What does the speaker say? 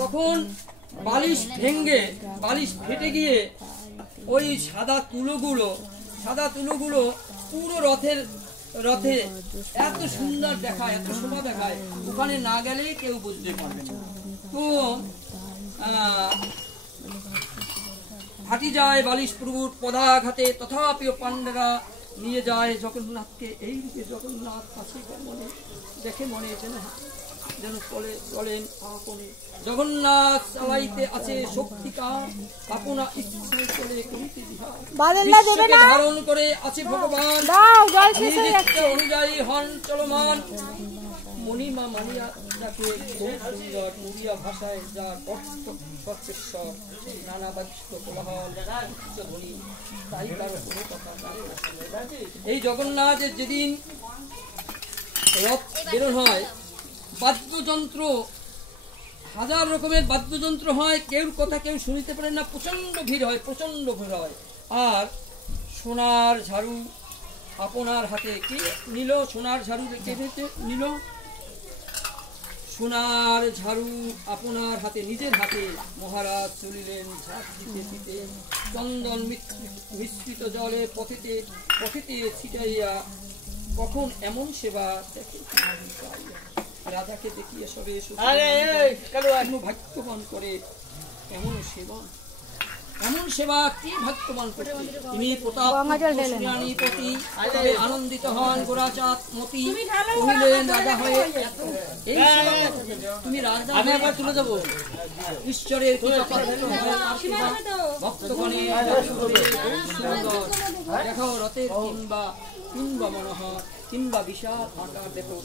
তখন বালিশ ভেঙে বালিশ ফেটে গিয়ে ওই সাদা তুলোগুলো পুরো রথে এত সুন্দর দেখায়, এত শোভা দেখায়, ওখানে না গেলে কেউ বুঝতে পারবে না। তো ফাটি যায় বালিশ প্রভুর পদাঘাতে, তথাপিও পাণ্ডারা নিয়ে যায় জগন্নাথকে। এই রূপে জগন্নাথ কাছে মনে দেখে, মনে যেন চলেন আপনে। জগন্নাথ চালাইতে আছে শক্তিকার, আপনা ইচ্ছায় চলে করিতে বিহার। বিশ্বকে ধারণ করে আছে ভগবান, অনুযায়ী হন চলমান। মণিমা মানিয়া তাকে খুব সুন্দর উড়িয়া ভাষায় যা কর্তেশ্বর, নানা বাচ্য কোলাহল ধ্বনি, তাই তার কোনো কথা। এই জগন্নাথের যেদিন রথ বেরোন হয়, বাদ্যযন্ত্র, হাজার রকমের বাদ্যযন্ত্র হয়, কেউ কথা কেউ শুনিতে পারে না, প্রচন্ড ভিড় হয়। আর সোনার ঝাড়ু আপনার হাতে কে নিল? সোনার ঝাড়ু কে নিল? সোনার ঝাড়ু আপনার হাতে, নিজের হাতে মহারাজ চলিলেন ঝাড় দিতে, চন্দন মিশ্রিত জলে পথেতে ছিটাইয়া। কখন এমন সেবা দেখে রাজাকে দেখিয়ে সবে ভাগ্যবান করে। এমন সেবা কি ভাগ্যবান করে? তিনি প্রতাপ প্রতি আনন্দিত হন। গোরাচাঁদ মতি কহিলেন, রাজা হয়ে এই তুমি রাজা তুলে দেবো ঈশ্বরের ভক্তগণে সুন্দর দেখো রথের কিংবা মনোহর কিংবা বিশাল আকার দেখো।